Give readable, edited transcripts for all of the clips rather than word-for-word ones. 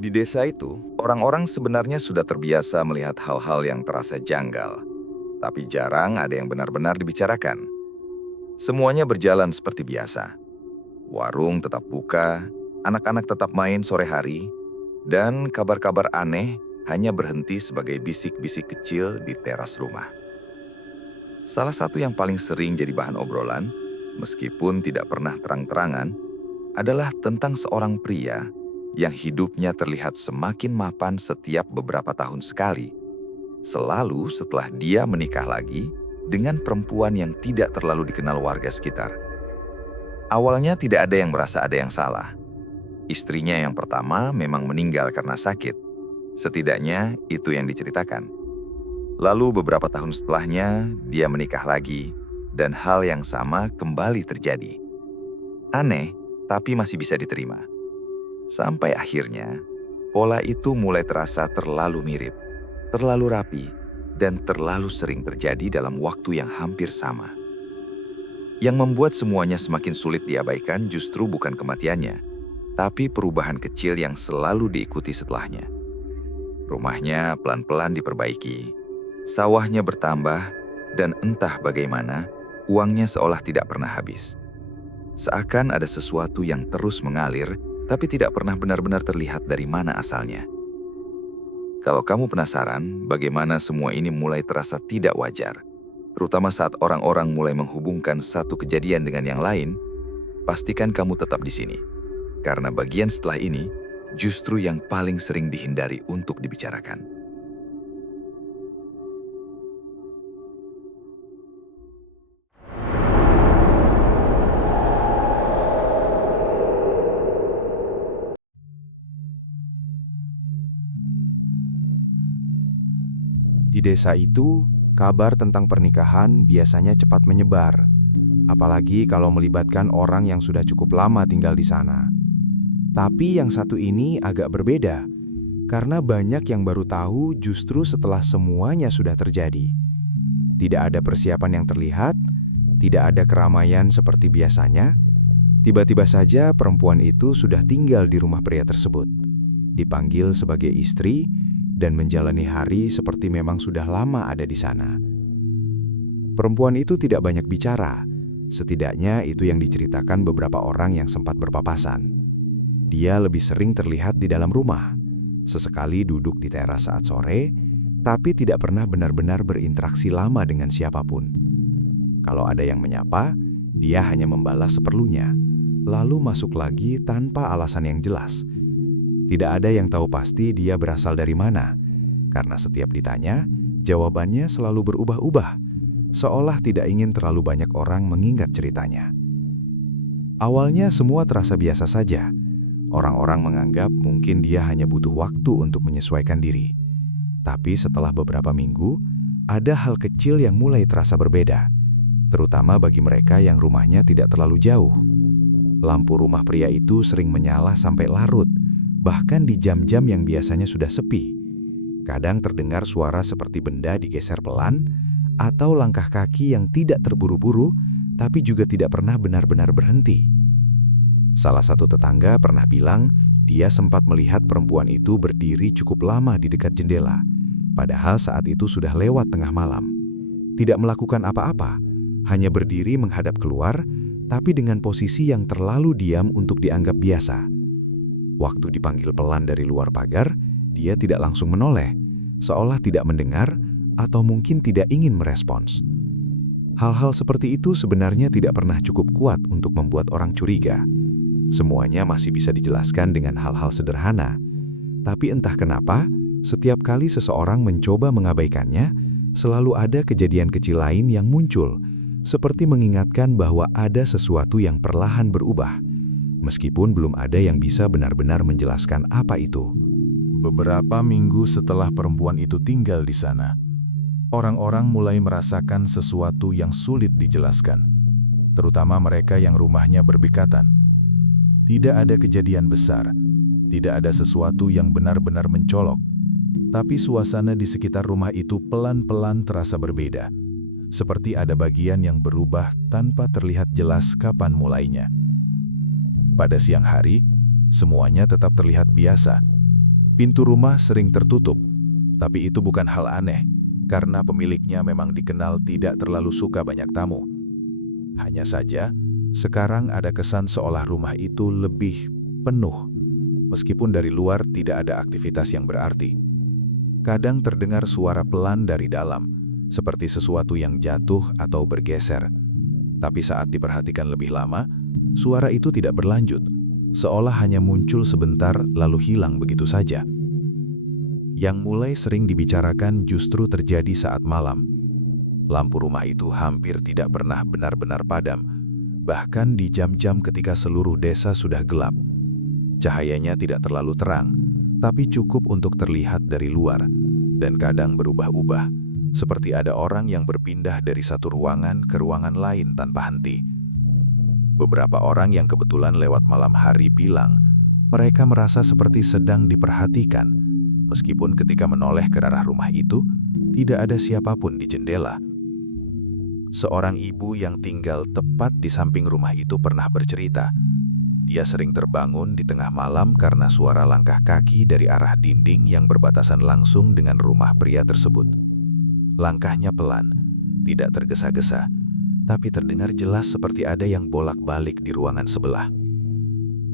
Di desa itu, orang-orang sebenarnya sudah terbiasa melihat hal-hal yang terasa janggal, tapi jarang ada yang benar-benar dibicarakan. Semuanya berjalan seperti biasa. Warung tetap buka, anak-anak tetap main sore hari, dan kabar-kabar aneh hanya berhenti sebagai bisik-bisik kecil di teras rumah. Salah satu yang paling sering jadi bahan obrolan, meskipun tidak pernah terang-terangan, adalah tentang seorang pria yang hidupnya terlihat semakin mapan setiap beberapa tahun sekali. Selalu setelah dia menikah lagi dengan perempuan yang tidak terlalu dikenal warga sekitar. Awalnya tidak ada yang merasa ada yang salah. Istrinya yang pertama memang meninggal karena sakit. Setidaknya itu yang diceritakan. Lalu beberapa tahun setelahnya, dia menikah lagi, dan hal yang sama kembali terjadi. Aneh, tapi masih bisa diterima. Sampai akhirnya, pola itu mulai terasa terlalu mirip, terlalu rapi, dan terlalu sering terjadi dalam waktu yang hampir sama. Yang membuat semuanya semakin sulit diabaikan justru bukan kematiannya, tapi perubahan kecil yang selalu diikuti setelahnya. Rumahnya pelan-pelan diperbaiki, sawahnya bertambah, dan entah bagaimana, uangnya seolah tidak pernah habis. Seakan ada sesuatu yang terus mengalir, tapi tidak pernah benar-benar terlihat dari mana asalnya. Kalau kamu penasaran bagaimana semua ini mulai terasa tidak wajar, terutama saat orang-orang mulai menghubungkan satu kejadian dengan yang lain, pastikan kamu tetap di sini. Karena bagian setelah ini justru yang paling sering dihindari untuk dibicarakan. Di desa itu, kabar tentang pernikahan biasanya cepat menyebar, apalagi kalau melibatkan orang yang sudah cukup lama tinggal di sana. Tapi yang satu ini agak berbeda, karena banyak yang baru tahu justru setelah semuanya sudah terjadi. Tidak ada persiapan yang terlihat, tidak ada keramaian seperti biasanya. Tiba-tiba saja perempuan itu sudah tinggal di rumah pria tersebut, dipanggil sebagai istri, dan menjalani hari seperti memang sudah lama ada di sana. Perempuan itu tidak banyak bicara, setidaknya itu yang diceritakan beberapa orang yang sempat berpapasan. Dia lebih sering terlihat di dalam rumah, sesekali duduk di teras saat sore, tapi tidak pernah benar-benar berinteraksi lama dengan siapapun. Kalau ada yang menyapa, dia hanya membalas seperlunya, lalu masuk lagi tanpa alasan yang jelas. Tidak ada yang tahu pasti dia berasal dari mana, karena setiap ditanya, jawabannya selalu berubah-ubah, seolah tidak ingin terlalu banyak orang mengingat ceritanya. Awalnya semua terasa biasa saja. Orang-orang menganggap mungkin dia hanya butuh waktu untuk menyesuaikan diri. Tapi setelah beberapa minggu, ada hal kecil yang mulai terasa berbeda, terutama bagi mereka yang rumahnya tidak terlalu jauh. Lampu rumah pria itu sering menyala sampai larut, bahkan di jam-jam yang biasanya sudah sepi. Kadang terdengar suara seperti benda digeser pelan, atau langkah kaki yang tidak terburu-buru, tapi juga tidak pernah benar-benar berhenti. Salah satu tetangga pernah bilang, dia sempat melihat perempuan itu berdiri cukup lama di dekat jendela, padahal saat itu sudah lewat tengah malam. Tidak melakukan apa-apa, hanya berdiri menghadap keluar, tapi dengan posisi yang terlalu diam untuk dianggap biasa. Waktu dipanggil pelan dari luar pagar, dia tidak langsung menoleh, seolah tidak mendengar atau mungkin tidak ingin merespons. Hal-hal seperti itu sebenarnya tidak pernah cukup kuat untuk membuat orang curiga. Semuanya masih bisa dijelaskan dengan hal-hal sederhana. Tapi entah kenapa, setiap kali seseorang mencoba mengabaikannya, selalu ada kejadian kecil lain yang muncul, seperti mengingatkan bahwa ada sesuatu yang perlahan berubah, meskipun belum ada yang bisa benar-benar menjelaskan apa itu. Beberapa minggu setelah perempuan itu tinggal di sana, orang-orang mulai merasakan sesuatu yang sulit dijelaskan, terutama mereka yang rumahnya berdekatan. Tidak ada kejadian besar, tidak ada sesuatu yang benar-benar mencolok, tapi suasana di sekitar rumah itu pelan-pelan terasa berbeda, seperti ada bagian yang berubah tanpa terlihat jelas kapan mulainya. Pada siang hari, semuanya tetap terlihat biasa. Pintu rumah sering tertutup, tapi itu bukan hal aneh karena pemiliknya memang dikenal tidak terlalu suka banyak tamu. Hanya saja, sekarang ada kesan seolah rumah itu lebih penuh, meskipun dari luar tidak ada aktivitas yang berarti. Kadang terdengar suara pelan dari dalam, seperti sesuatu yang jatuh atau bergeser. Tapi saat diperhatikan lebih lama, suara itu tidak berlanjut, seolah hanya muncul sebentar lalu hilang begitu saja. Yang mulai sering dibicarakan justru terjadi saat malam. Lampu rumah itu hampir tidak pernah benar-benar padam, bahkan di jam-jam ketika seluruh desa sudah gelap. Cahayanya tidak terlalu terang, tapi cukup untuk terlihat dari luar, dan kadang berubah-ubah, seperti ada orang yang berpindah dari satu ruangan ke ruangan lain tanpa henti. Beberapa orang yang kebetulan lewat malam hari bilang, mereka merasa seperti sedang diperhatikan, meskipun ketika menoleh ke arah rumah itu, tidak ada siapapun di jendela. Seorang ibu yang tinggal tepat di samping rumah itu pernah bercerita. Dia sering terbangun di tengah malam karena suara langkah kaki dari arah dinding yang berbatasan langsung dengan rumah pria tersebut. Langkahnya pelan, tidak tergesa-gesa, tapi terdengar jelas seperti ada yang bolak-balik di ruangan sebelah.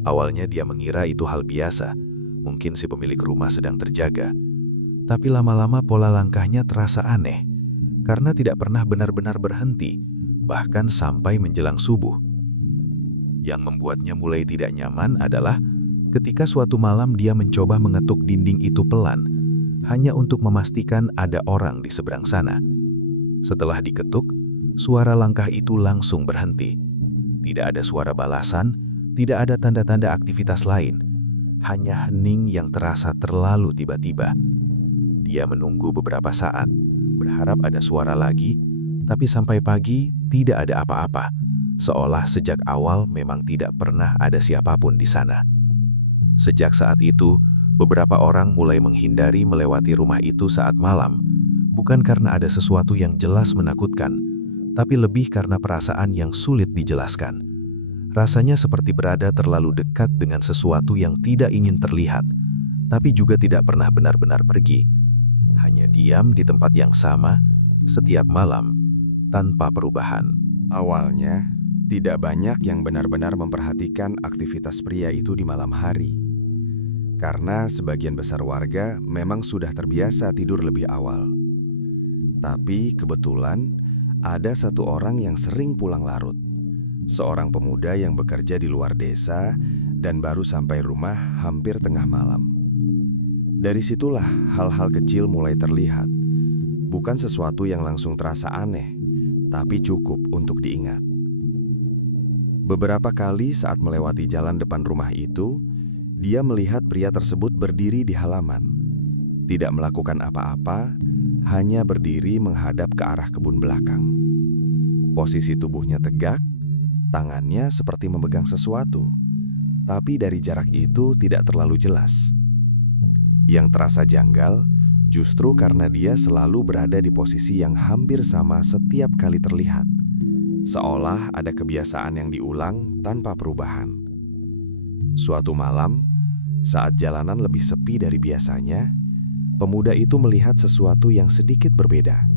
Awalnya dia mengira itu hal biasa, mungkin si pemilik rumah sedang terjaga. Tapi lama-lama pola langkahnya terasa aneh, karena tidak pernah benar-benar berhenti, bahkan sampai menjelang subuh. Yang membuatnya mulai tidak nyaman adalah ketika suatu malam dia mencoba mengetuk dinding itu pelan, hanya untuk memastikan ada orang di seberang sana. Setelah diketuk, suara langkah itu langsung berhenti. Tidak ada suara balasan, tidak ada tanda-tanda aktivitas lain. Hanya hening yang terasa terlalu tiba-tiba. Dia menunggu beberapa saat, berharap ada suara lagi, tapi sampai pagi tidak ada apa-apa. Seolah sejak awal memang tidak pernah ada siapapun di sana. Sejak saat itu, beberapa orang mulai menghindari melewati rumah itu saat malam, bukan karena ada sesuatu yang jelas menakutkan, tapi lebih karena perasaan yang sulit dijelaskan. Rasanya seperti berada terlalu dekat dengan sesuatu yang tidak ingin terlihat, tapi juga tidak pernah benar-benar pergi. Hanya diam di tempat yang sama setiap malam, tanpa perubahan. Awalnya, tidak banyak yang benar-benar memperhatikan aktivitas pria itu di malam hari. Karena sebagian besar warga memang sudah terbiasa tidur lebih awal. Tapi kebetulan, ada satu orang yang sering pulang larut. Seorang pemuda yang bekerja di luar desa dan baru sampai rumah hampir tengah malam. Dari situlah hal-hal kecil mulai terlihat. Bukan sesuatu yang langsung terasa aneh, tapi cukup untuk diingat. Beberapa kali saat melewati jalan depan rumah itu, dia melihat pria tersebut berdiri di halaman. Tidak melakukan apa-apa, hanya berdiri menghadap ke arah kebun belakang. Posisi tubuhnya tegak, tangannya seperti memegang sesuatu, tapi dari jarak itu tidak terlalu jelas. Yang terasa janggal, justru karena dia selalu berada di posisi yang hampir sama setiap kali terlihat. Seolah ada kebiasaan yang diulang tanpa perubahan. Suatu malam, saat jalanan lebih sepi dari biasanya, pemuda itu melihat sesuatu yang sedikit berbeda.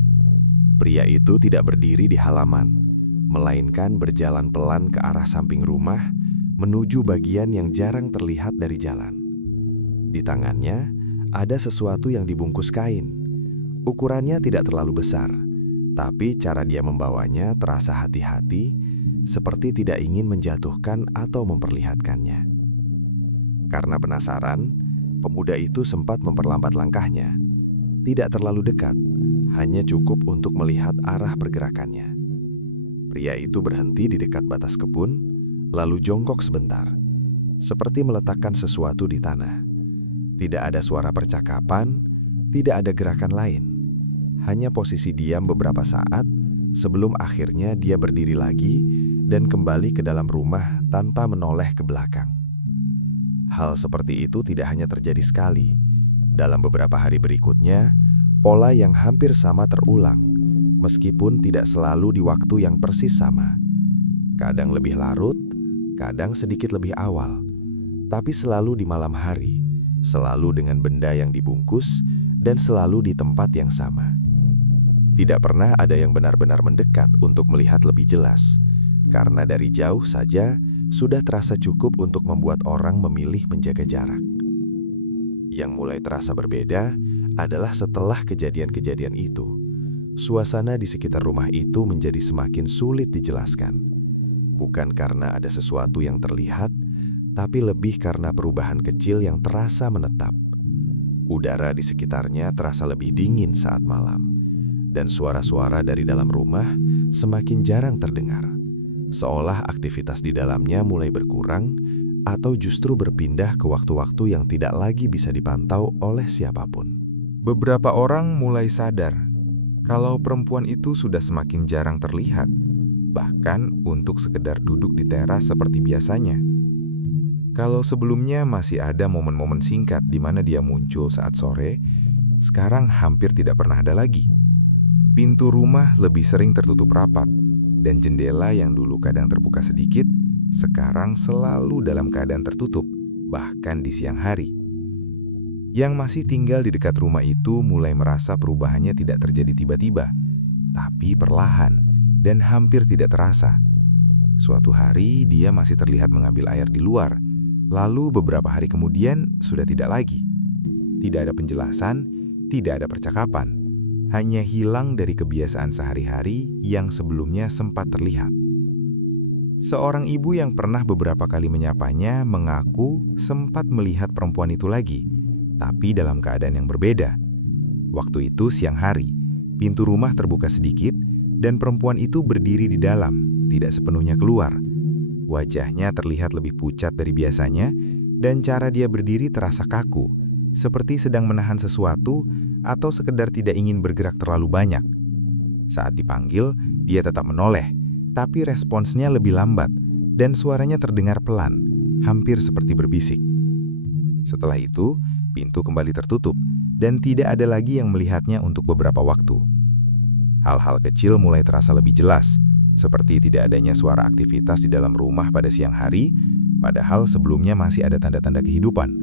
Pria itu tidak berdiri di halaman, melainkan berjalan pelan ke arah samping rumah, menuju bagian yang jarang terlihat dari jalan. Di tangannya, ada sesuatu yang dibungkus kain. Ukurannya tidak terlalu besar, tapi cara dia membawanya terasa hati-hati, seperti tidak ingin menjatuhkan atau memperlihatkannya. Karena penasaran, pemuda itu sempat memperlambat langkahnya. Tidak terlalu dekat, hanya cukup untuk melihat arah pergerakannya. Pria itu berhenti di dekat batas kebun, lalu jongkok sebentar, seperti meletakkan sesuatu di tanah. Tidak ada suara percakapan, tidak ada gerakan lain. Hanya posisi diam beberapa saat sebelum akhirnya dia berdiri lagi dan kembali ke dalam rumah tanpa menoleh ke belakang. Hal seperti itu tidak hanya terjadi sekali. Dalam beberapa hari berikutnya, pola yang hampir sama terulang, meskipun tidak selalu di waktu yang persis sama. Kadang lebih larut, kadang sedikit lebih awal, tapi selalu di malam hari, selalu dengan benda yang dibungkus, dan selalu di tempat yang sama. Tidak pernah ada yang benar-benar mendekat untuk melihat lebih jelas, karena dari jauh saja sudah terasa cukup untuk membuat orang memilih menjaga jarak. Yang mulai terasa berbeda adalah setelah kejadian-kejadian itu. Suasana di sekitar rumah itu menjadi semakin sulit dijelaskan. Bukan karena ada sesuatu yang terlihat, tapi lebih karena perubahan kecil yang terasa menetap. Udara di sekitarnya terasa lebih dingin saat malam, dan suara-suara dari dalam rumah semakin jarang terdengar, seolah aktivitas di dalamnya mulai berkurang atau justru berpindah ke waktu-waktu yang tidak lagi bisa dipantau oleh siapapun. Beberapa orang mulai sadar kalau perempuan itu sudah semakin jarang terlihat, bahkan untuk sekedar duduk di teras seperti biasanya. Kalau sebelumnya masih ada momen-momen singkat di mana dia muncul saat sore, sekarang hampir tidak pernah ada lagi. Pintu rumah lebih sering tertutup rapat, dan jendela yang dulu kadang terbuka sedikit, sekarang selalu dalam keadaan tertutup, bahkan di siang hari. Yang masih tinggal di dekat rumah itu mulai merasa perubahannya tidak terjadi tiba-tiba, tapi perlahan dan hampir tidak terasa. Suatu hari dia masih terlihat mengambil air di luar, lalu beberapa hari kemudian sudah tidak lagi. Tidak ada penjelasan, tidak ada percakapan, hanya hilang dari kebiasaan sehari-hari yang sebelumnya sempat terlihat. Seorang ibu yang pernah beberapa kali menyapanya mengaku sempat melihat perempuan itu lagi, tapi dalam keadaan yang berbeda. Waktu itu siang hari, pintu rumah terbuka sedikit dan perempuan itu berdiri di dalam, tidak sepenuhnya keluar. Wajahnya terlihat lebih pucat dari biasanya dan cara dia berdiri terasa kaku, seperti sedang menahan sesuatu atau sekedar tidak ingin bergerak terlalu banyak. Saat dipanggil, dia tetap menoleh, tapi responsnya lebih lambat dan suaranya terdengar pelan, hampir seperti berbisik. Setelah itu, pintu kembali tertutup dan tidak ada lagi yang melihatnya untuk beberapa waktu. Hal-hal kecil mulai terasa lebih jelas, seperti tidak adanya suara aktivitas di dalam rumah pada siang hari, padahal sebelumnya masih ada tanda-tanda kehidupan.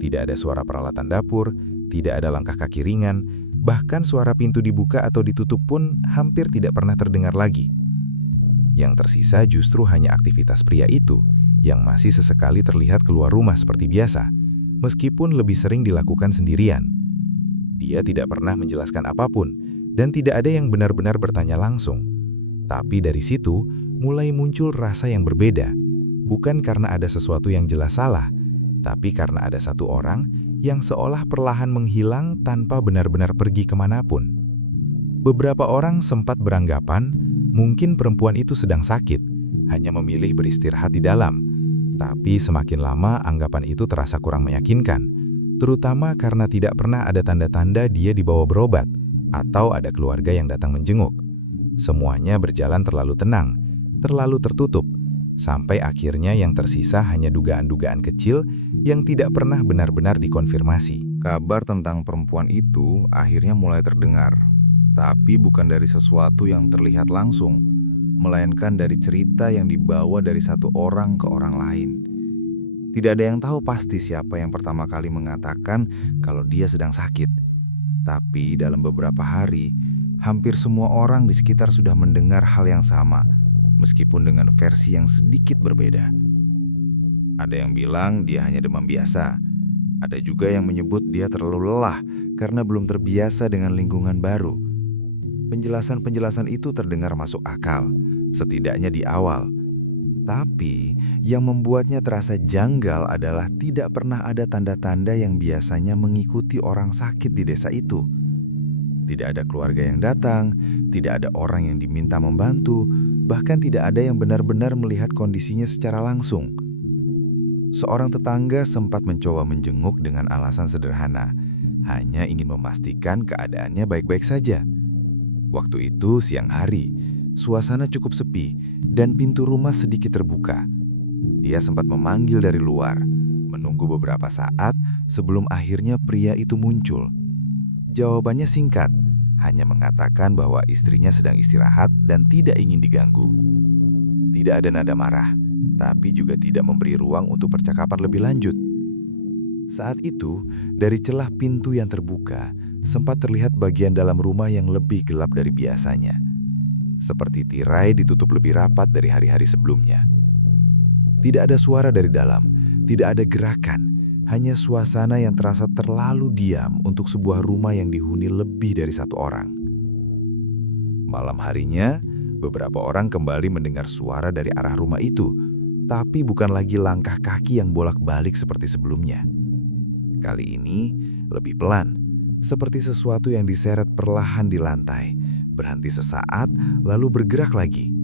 Tidak ada suara peralatan dapur, tidak ada langkah kaki ringan, bahkan suara pintu dibuka atau ditutup pun hampir tidak pernah terdengar lagi. Yang tersisa justru hanya aktivitas pria itu, yang masih sesekali terlihat keluar rumah seperti biasa, meskipun lebih sering dilakukan sendirian. Dia tidak pernah menjelaskan apapun, dan tidak ada yang benar-benar bertanya langsung. Tapi dari situ, mulai muncul rasa yang berbeda, bukan karena ada sesuatu yang jelas salah, tapi karena ada satu orang yang seolah perlahan menghilang tanpa benar-benar pergi kemanapun. Beberapa orang sempat beranggapan mungkin perempuan itu sedang sakit, hanya memilih beristirahat di dalam. Tapi semakin lama anggapan itu terasa kurang meyakinkan, terutama karena tidak pernah ada tanda-tanda dia dibawa berobat, atau ada keluarga yang datang menjenguk. Semuanya berjalan terlalu tenang, terlalu tertutup, sampai akhirnya yang tersisa hanya dugaan-dugaan kecil yang tidak pernah benar-benar dikonfirmasi. Kabar tentang perempuan itu akhirnya mulai terdengar, tapi bukan dari sesuatu yang terlihat langsung, melainkan dari cerita yang dibawa dari satu orang ke orang lain. Tidak ada yang tahu pasti siapa yang pertama kali mengatakan kalau dia sedang sakit. Tapi dalam beberapa hari, hampir semua orang di sekitar sudah mendengar hal yang sama, meskipun dengan versi yang sedikit berbeda. Ada yang bilang dia hanya demam biasa. Ada juga yang menyebut dia terlalu lelah karena belum terbiasa dengan lingkungan baru. Penjelasan-penjelasan itu terdengar masuk akal, setidaknya di awal. Tapi yang membuatnya terasa janggal adalah tidak pernah ada tanda-tanda yang biasanya mengikuti orang sakit di desa itu. Tidak ada keluarga yang datang, tidak ada orang yang diminta membantu, bahkan tidak ada yang benar-benar melihat kondisinya secara langsung. Seorang tetangga sempat mencoba menjenguk dengan alasan sederhana, hanya ingin memastikan keadaannya baik-baik saja. Waktu itu siang hari, suasana cukup sepi dan pintu rumah sedikit terbuka. Dia sempat memanggil dari luar, menunggu beberapa saat sebelum akhirnya pria itu muncul. Jawabannya singkat, hanya mengatakan bahwa istrinya sedang istirahat dan tidak ingin diganggu. Tidak ada nada marah, tapi juga tidak memberi ruang untuk percakapan lebih lanjut. Saat itu, dari celah pintu yang terbuka, sempat terlihat bagian dalam rumah yang lebih gelap dari biasanya. Seperti tirai ditutup lebih rapat dari hari-hari sebelumnya. Tidak ada suara dari dalam, tidak ada gerakan, hanya suasana yang terasa terlalu diam untuk sebuah rumah yang dihuni lebih dari satu orang. Malam harinya, beberapa orang kembali mendengar suara dari arah rumah itu, tapi bukan lagi langkah kaki yang bolak-balik seperti sebelumnya. Kali ini lebih pelan, seperti sesuatu yang diseret perlahan di lantai, berhenti sesaat lalu bergerak lagi.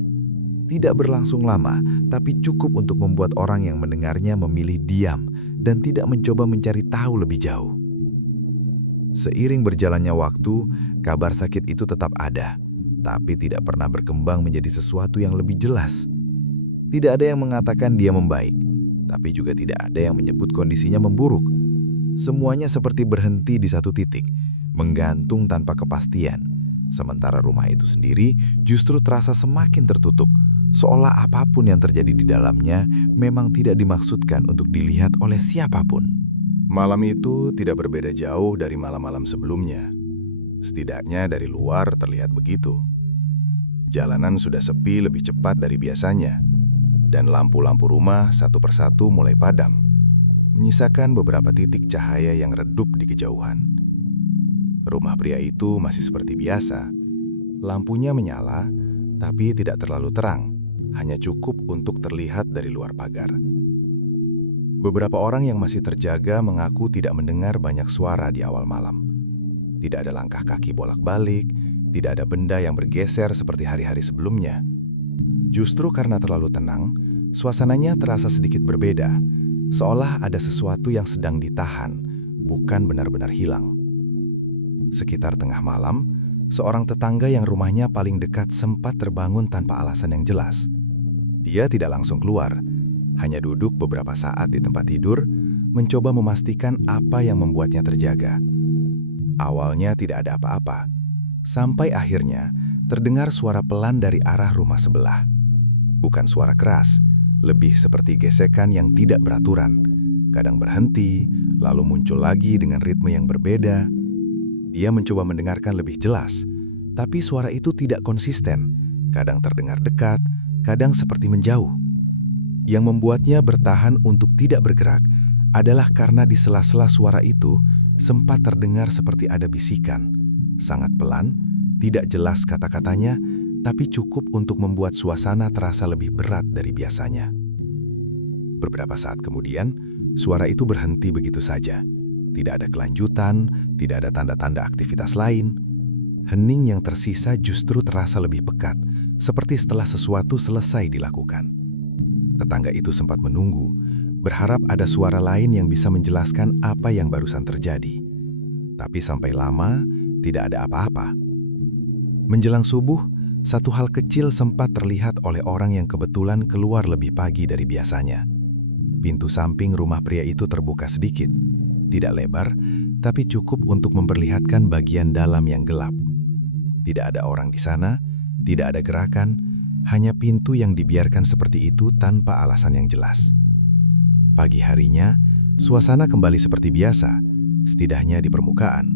Tidak berlangsung lama, tapi cukup untuk membuat orang yang mendengarnya memilih diam dan tidak mencoba mencari tahu lebih jauh. Seiring berjalannya waktu, kabar sakit itu tetap ada, tapi tidak pernah berkembang menjadi sesuatu yang lebih jelas. Tidak ada yang mengatakan dia membaik, tapi juga tidak ada yang menyebut kondisinya memburuk. Semuanya seperti berhenti di satu titik, menggantung tanpa kepastian. Sementara rumah itu sendiri justru terasa semakin tertutup, seolah apapun yang terjadi di dalamnya memang tidak dimaksudkan untuk dilihat oleh siapapun. Malam itu tidak berbeda jauh dari malam-malam sebelumnya. Setidaknya dari luar terlihat begitu. Jalanan sudah sepi lebih cepat dari biasanya, dan lampu-lampu rumah satu persatu mulai padam, menyisakan beberapa titik cahaya yang redup di kejauhan. Rumah pria itu masih seperti biasa. Lampunya menyala, tapi tidak terlalu terang, hanya cukup untuk terlihat dari luar pagar. Beberapa orang yang masih terjaga mengaku tidak mendengar banyak suara di awal malam. Tidak ada langkah kaki bolak-balik, tidak ada benda yang bergeser seperti hari-hari sebelumnya. Justru karena terlalu tenang, suasananya terasa sedikit berbeda, seolah ada sesuatu yang sedang ditahan, bukan benar-benar hilang. Sekitar tengah malam, seorang tetangga yang rumahnya paling dekat sempat terbangun tanpa alasan yang jelas. Dia tidak langsung keluar, hanya duduk beberapa saat di tempat tidur, mencoba memastikan apa yang membuatnya terjaga. Awalnya tidak ada apa-apa, sampai akhirnya terdengar suara pelan dari arah rumah sebelah. Bukan suara keras, lebih seperti gesekan yang tidak beraturan. Kadang berhenti, lalu muncul lagi dengan ritme yang berbeda. Dia mencoba mendengarkan lebih jelas, tapi suara itu tidak konsisten. Kadang terdengar dekat, kadang seperti menjauh. Yang membuatnya bertahan untuk tidak bergerak adalah karena di sela-sela suara itu sempat terdengar seperti ada bisikan. Sangat pelan, tidak jelas kata-katanya, tapi cukup untuk membuat suasana terasa lebih berat dari biasanya. Beberapa saat kemudian, suara itu berhenti begitu saja. Tidak ada kelanjutan, tidak ada tanda-tanda aktivitas lain. Hening yang tersisa justru terasa lebih pekat, seperti setelah sesuatu selesai dilakukan. Tetangga itu sempat menunggu, berharap ada suara lain yang bisa menjelaskan apa yang barusan terjadi. Tapi sampai lama, tidak ada apa-apa. Menjelang subuh, satu hal kecil sempat terlihat oleh orang yang kebetulan keluar lebih pagi dari biasanya. Pintu samping rumah pria itu terbuka sedikit. Tidak lebar, tapi cukup untuk memperlihatkan bagian dalam yang gelap. Tidak ada orang di sana, tidak ada gerakan, hanya pintu yang dibiarkan seperti itu tanpa alasan yang jelas. Pagi harinya, suasana kembali seperti biasa, setidaknya di permukaan.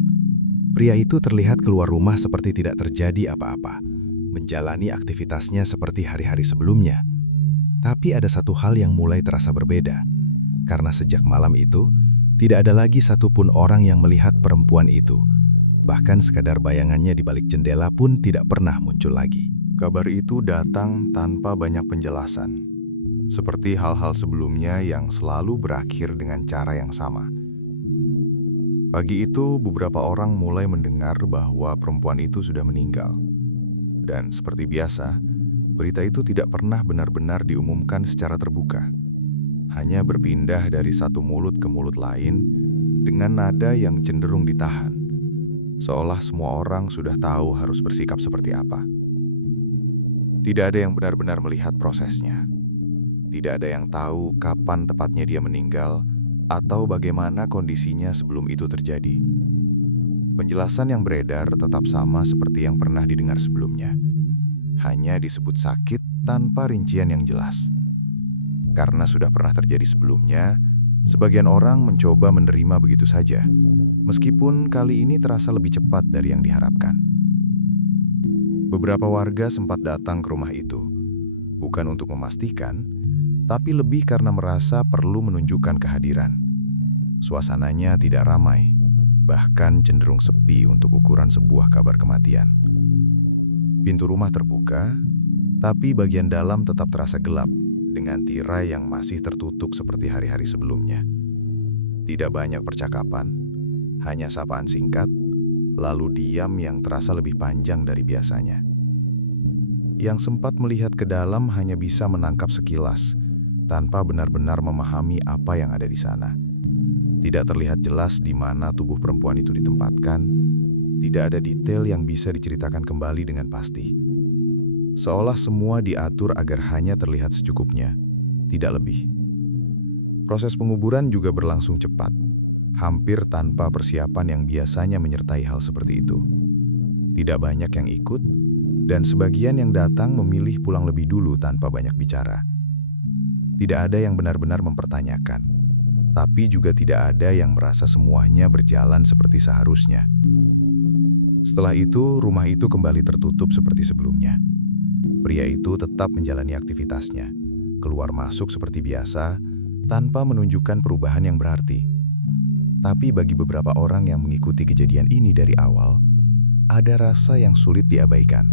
Pria itu terlihat keluar rumah seperti tidak terjadi apa-apa, menjalani aktivitasnya seperti hari-hari sebelumnya. Tapi ada satu hal yang mulai terasa berbeda, karena sejak malam itu, tidak ada lagi satupun orang yang melihat perempuan itu. Bahkan sekadar bayangannya di balik jendela pun tidak pernah muncul lagi. Kabar itu datang tanpa banyak penjelasan, seperti hal-hal sebelumnya yang selalu berakhir dengan cara yang sama. Pagi itu, beberapa orang mulai mendengar bahwa perempuan itu sudah meninggal. Dan seperti biasa, berita itu tidak pernah benar-benar diumumkan secara terbuka. Hanya berpindah dari satu mulut ke mulut lain dengan nada yang cenderung ditahan, seolah semua orang sudah tahu harus bersikap seperti apa. Tidak ada yang benar-benar melihat prosesnya. Tidak ada yang tahu kapan tepatnya dia meninggal atau bagaimana kondisinya sebelum itu terjadi. Penjelasan yang beredar tetap sama seperti yang pernah didengar sebelumnya. Hanya disebut sakit tanpa rincian yang jelas. Karena sudah pernah terjadi sebelumnya, Sebagian orang mencoba menerima begitu saja, meskipun kali ini terasa lebih cepat dari yang diharapkan. Beberapa warga sempat datang ke rumah itu, bukan untuk memastikan, tapi lebih karena merasa perlu menunjukkan kehadiran. Suasananya tidak ramai, bahkan cenderung sepi untuk ukuran sebuah kabar kematian. Pintu rumah terbuka, tapi bagian dalam tetap terasa gelap, dengan tirai yang masih tertutup seperti hari-hari sebelumnya. Tidak banyak percakapan, hanya sapaan singkat, lalu diam yang terasa lebih panjang dari biasanya. Yang sempat melihat ke dalam hanya bisa menangkap sekilas, tanpa benar-benar memahami apa yang ada di sana. Tidak terlihat jelas di mana tubuh perempuan itu ditempatkan, tidak ada detail yang bisa diceritakan kembali dengan pasti. Seolah semua diatur agar hanya terlihat secukupnya, tidak lebih. Proses penguburan juga berlangsung cepat, hampir tanpa persiapan yang biasanya menyertai hal seperti itu. Tidak banyak yang ikut, dan sebagian yang datang memilih pulang lebih dulu tanpa banyak bicara. Tidak ada yang benar-benar mempertanyakan, tapi juga tidak ada yang merasa semuanya berjalan seperti seharusnya. Setelah itu, rumah itu kembali tertutup seperti sebelumnya. Pria itu tetap menjalani aktivitasnya, keluar masuk seperti biasa, tanpa menunjukkan perubahan yang berarti. Tapi bagi beberapa orang yang mengikuti kejadian ini dari awal, ada rasa yang sulit diabaikan,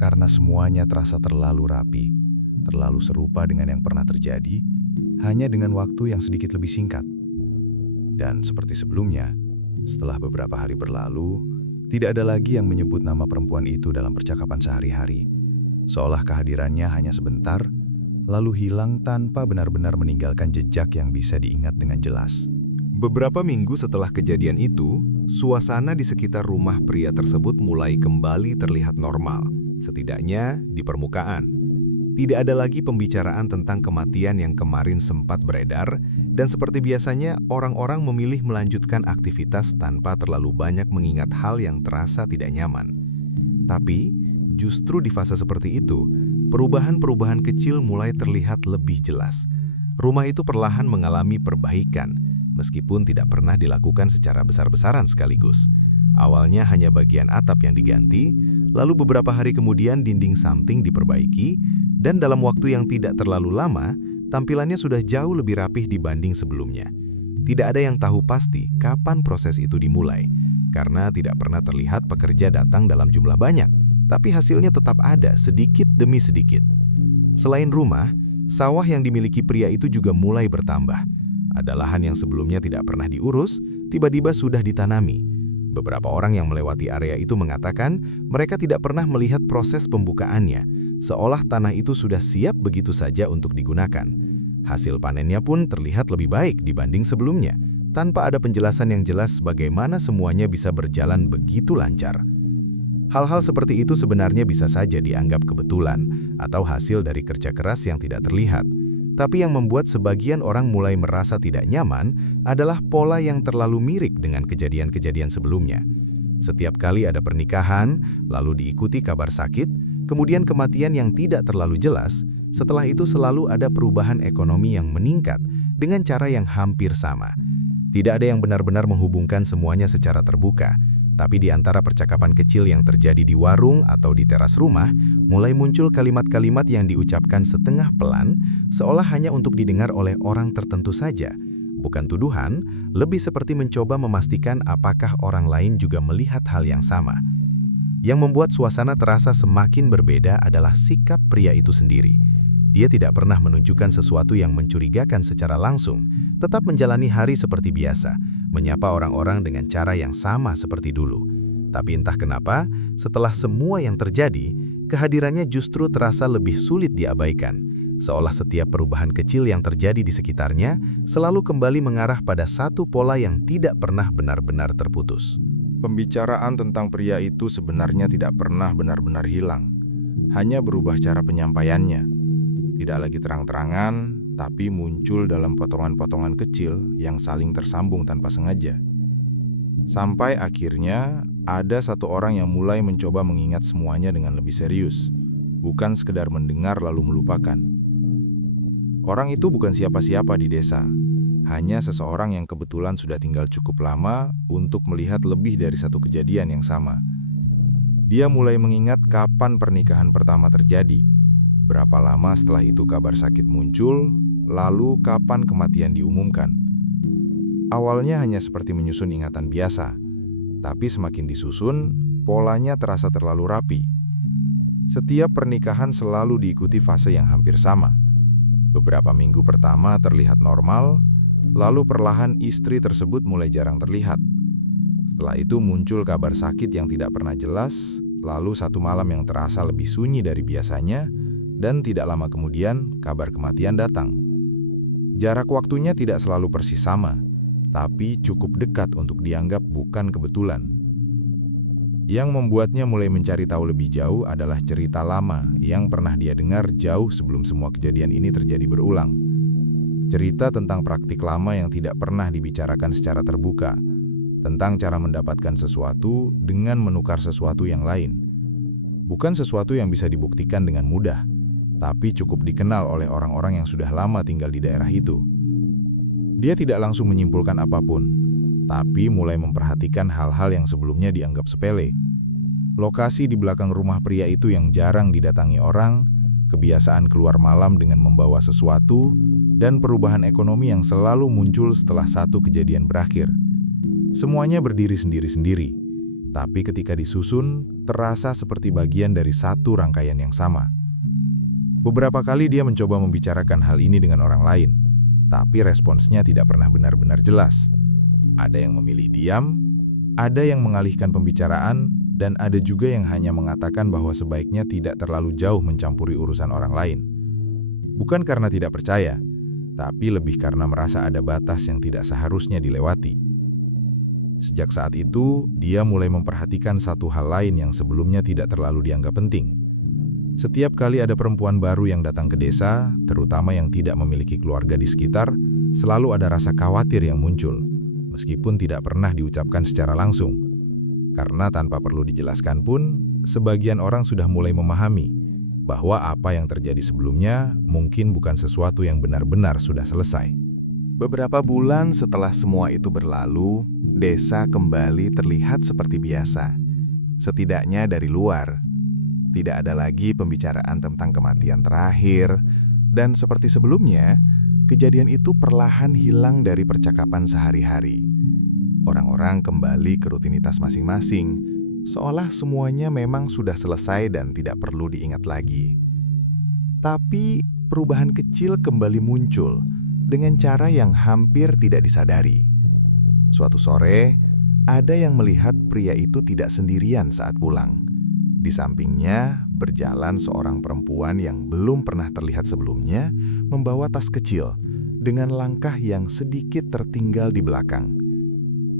karena semuanya terasa terlalu rapi, terlalu serupa dengan yang pernah terjadi, hanya dengan waktu yang sedikit lebih singkat. Dan seperti sebelumnya, setelah beberapa hari berlalu, tidak ada lagi yang menyebut nama perempuan itu dalam percakapan sehari-hari. Seolah kehadirannya hanya sebentar, lalu hilang tanpa benar-benar meninggalkan jejak yang bisa diingat dengan jelas. Beberapa minggu setelah kejadian itu, suasana di sekitar rumah pria tersebut mulai kembali terlihat normal, setidaknya di permukaan. Tidak ada lagi pembicaraan tentang kematian yang kemarin sempat beredar, dan seperti biasanya orang-orang memilih melanjutkan aktivitas tanpa terlalu banyak mengingat hal yang terasa tidak nyaman. Tapi, justru di fase seperti itu, perubahan-perubahan kecil mulai terlihat lebih jelas. Rumah itu perlahan mengalami perbaikan, meskipun tidak pernah dilakukan secara besar-besaran sekaligus. Awalnya hanya bagian atap yang diganti, lalu beberapa hari kemudian dinding samping diperbaiki, dan dalam waktu yang tidak terlalu lama, tampilannya sudah jauh lebih rapih dibanding sebelumnya. Tidak ada yang tahu pasti kapan proses itu dimulai, karena tidak pernah terlihat pekerja datang dalam jumlah banyak, tapi hasilnya tetap ada sedikit demi sedikit. Selain rumah, sawah yang dimiliki pria itu juga mulai bertambah. Ada lahan yang sebelumnya tidak pernah diurus, tiba-tiba sudah ditanami. Beberapa orang yang melewati area itu mengatakan mereka tidak pernah melihat proses pembukaannya, seolah tanah itu sudah siap begitu saja untuk digunakan. Hasil panennya pun terlihat lebih baik dibanding sebelumnya, tanpa ada penjelasan yang jelas bagaimana semuanya bisa berjalan begitu lancar. Hal-hal seperti itu sebenarnya bisa saja dianggap kebetulan atau hasil dari kerja keras yang tidak terlihat. Tapi yang membuat sebagian orang mulai merasa tidak nyaman adalah pola yang terlalu mirip dengan kejadian-kejadian sebelumnya. Setiap kali ada pernikahan, lalu diikuti kabar sakit, kemudian kematian yang tidak terlalu jelas, setelah itu selalu ada perubahan ekonomi yang meningkat dengan cara yang hampir sama. Tidak ada yang benar-benar menghubungkan semuanya secara terbuka, tapi di antara percakapan kecil yang terjadi di warung atau di teras rumah, mulai muncul kalimat-kalimat yang diucapkan setengah pelan, seolah hanya untuk didengar oleh orang tertentu saja. Bukan tuduhan, lebih seperti mencoba memastikan apakah orang lain juga melihat hal yang sama. Yang membuat suasana terasa semakin berbeda adalah sikap pria itu sendiri. Dia tidak pernah menunjukkan sesuatu yang mencurigakan secara langsung, tetap menjalani hari seperti biasa, menyapa orang-orang dengan cara yang sama seperti dulu. Tapi entah kenapa, setelah semua yang terjadi, kehadirannya justru terasa lebih sulit diabaikan, seolah setiap perubahan kecil yang terjadi di sekitarnya selalu kembali mengarah pada satu pola yang tidak pernah benar-benar terputus. Pembicaraan tentang pria itu sebenarnya tidak pernah benar-benar hilang, hanya berubah cara penyampaiannya. Tidak lagi terang-terangan, tapi muncul dalam potongan-potongan kecil yang saling tersambung tanpa sengaja. Sampai akhirnya ada satu orang yang mulai mencoba mengingat semuanya dengan lebih serius, bukan sekedar mendengar lalu melupakan. Orang itu bukan siapa-siapa di desa, hanya seseorang yang kebetulan sudah tinggal cukup lama untuk melihat lebih dari satu kejadian yang sama. Dia mulai mengingat kapan pernikahan pertama terjadi, berapa lama setelah itu kabar sakit muncul, lalu kapan kematian diumumkan. Awalnya hanya seperti menyusun ingatan biasa, tapi semakin disusun, polanya terasa terlalu rapi. Setiap pernikahan selalu diikuti fase yang hampir sama. Beberapa minggu pertama terlihat normal, lalu perlahan istri tersebut mulai jarang terlihat. Setelah itu muncul kabar sakit yang tidak pernah jelas, lalu satu malam yang terasa lebih sunyi dari biasanya, dan tidak lama kemudian kabar kematian datang. Jarak waktunya tidak selalu persis sama, tapi cukup dekat untuk dianggap bukan kebetulan. Yang membuatnya mulai mencari tahu lebih jauh adalah cerita lama yang pernah dia dengar jauh sebelum semua kejadian ini terjadi berulang. Cerita tentang praktik lama yang tidak pernah dibicarakan secara terbuka, tentang cara mendapatkan sesuatu dengan menukar sesuatu yang lain. Bukan sesuatu yang bisa dibuktikan dengan mudah, tapi cukup dikenal oleh orang-orang yang sudah lama tinggal di daerah itu. Dia tidak langsung menyimpulkan apapun, tapi mulai memperhatikan hal-hal yang sebelumnya dianggap sepele. Lokasi di belakang rumah pria itu yang jarang didatangi orang, kebiasaan keluar malam dengan membawa sesuatu, dan perubahan ekonomi yang selalu muncul setelah satu kejadian berakhir. Semuanya berdiri sendiri-sendiri, tapi ketika disusun, terasa seperti bagian dari satu rangkaian yang sama. Beberapa kali dia mencoba membicarakan hal ini dengan orang lain, tapi responsnya tidak pernah benar-benar jelas. Ada yang memilih diam, ada yang mengalihkan pembicaraan, dan ada juga yang hanya mengatakan bahwa sebaiknya tidak terlalu jauh mencampuri urusan orang lain. Bukan karena tidak percaya, tapi lebih karena merasa ada batas yang tidak seharusnya dilewati. Sejak saat itu, dia mulai memperhatikan satu hal lain yang sebelumnya tidak terlalu dianggap penting. Setiap kali ada perempuan baru yang datang ke desa, terutama yang tidak memiliki keluarga di sekitar, selalu ada rasa khawatir yang muncul, meskipun tidak pernah diucapkan secara langsung. Karena tanpa perlu dijelaskan pun, sebagian orang sudah mulai memahami bahwa apa yang terjadi sebelumnya mungkin bukan sesuatu yang benar-benar sudah selesai. Beberapa bulan setelah semua itu berlalu, desa kembali terlihat seperti biasa. Setidaknya dari luar, tidak ada lagi pembicaraan tentang kematian terakhir, dan seperti sebelumnya, kejadian itu perlahan hilang dari percakapan sehari-hari. Orang-orang kembali ke rutinitas masing-masing, seolah semuanya memang sudah selesai dan tidak perlu diingat lagi. Tapi perubahan kecil kembali muncul dengan cara yang hampir tidak disadari. Suatu sore, ada yang melihat pria itu tidak sendirian saat pulang. Di sampingnya berjalan seorang perempuan yang belum pernah terlihat sebelumnya, membawa tas kecil dengan langkah yang sedikit tertinggal di belakang.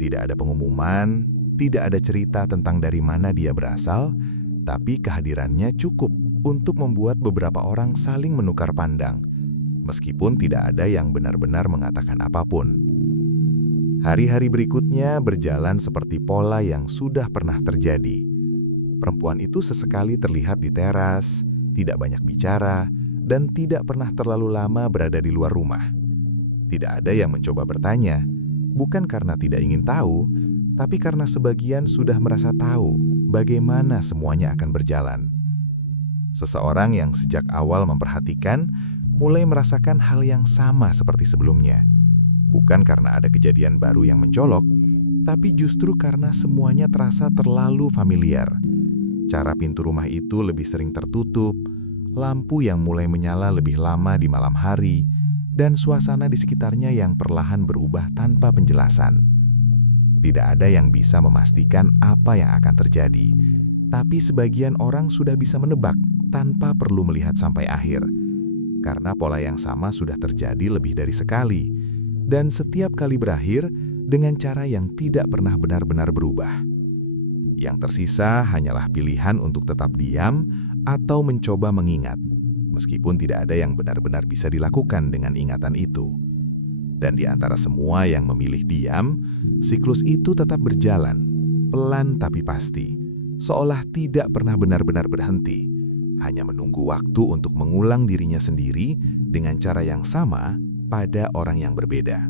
Tidak ada pengumuman, tidak ada cerita tentang dari mana dia berasal, tapi kehadirannya cukup untuk membuat beberapa orang saling menukar pandang, meskipun tidak ada yang benar-benar mengatakan apapun. Hari-hari berikutnya berjalan seperti pola yang sudah pernah terjadi. Perempuan itu sesekali terlihat di teras, tidak banyak bicara, dan tidak pernah terlalu lama berada di luar rumah. Tidak ada yang mencoba bertanya, bukan karena tidak ingin tahu, tapi karena sebagian sudah merasa tahu bagaimana semuanya akan berjalan. Seseorang yang sejak awal memperhatikan mulai merasakan hal yang sama seperti sebelumnya. Bukan karena ada kejadian baru yang mencolok, tapi justru karena semuanya terasa terlalu familiar. Cara pintu rumah itu lebih sering tertutup, lampu yang mulai menyala lebih lama di malam hari, dan suasana di sekitarnya yang perlahan berubah tanpa penjelasan. Tidak ada yang bisa memastikan apa yang akan terjadi, tapi sebagian orang sudah bisa menebak tanpa perlu melihat sampai akhir. Karena pola yang sama sudah terjadi lebih dari sekali, dan setiap kali berakhir dengan cara yang tidak pernah benar-benar berubah. Yang tersisa hanyalah pilihan untuk tetap diam atau mencoba mengingat, meskipun tidak ada yang benar-benar bisa dilakukan dengan ingatan itu. Dan di antara semua yang memilih diam, siklus itu tetap berjalan, pelan tapi pasti, seolah tidak pernah benar-benar berhenti, hanya menunggu waktu untuk mengulang dirinya sendiri dengan cara yang sama pada orang yang berbeda.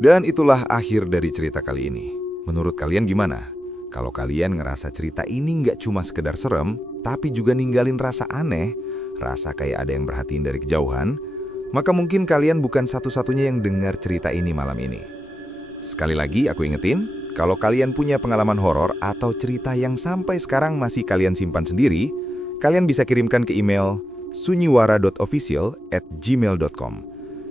Dan itulah akhir dari cerita kali ini. Menurut kalian gimana? Kalau kalian ngerasa cerita ini nggak cuma sekedar serem, tapi juga ninggalin rasa aneh, rasa kayak ada yang merhatiin dari kejauhan, maka mungkin kalian bukan satu-satunya yang dengar cerita ini malam ini. Sekali lagi aku ingetin, kalau kalian punya pengalaman horor atau cerita yang sampai sekarang masih kalian simpan sendiri, kalian bisa kirimkan ke email sunyiwara.official@gmail.com.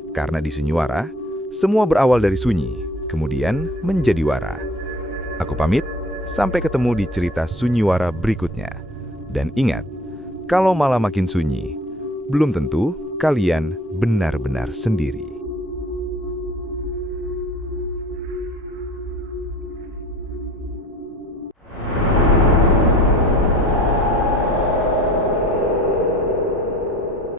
Karena di Sunyiwara, semua berawal dari sunyi, kemudian menjadi wara. Aku pamit, sampai ketemu di cerita Sunyiwara berikutnya. Dan ingat, kalau malam makin sunyi, belum tentu kalian benar-benar sendiri.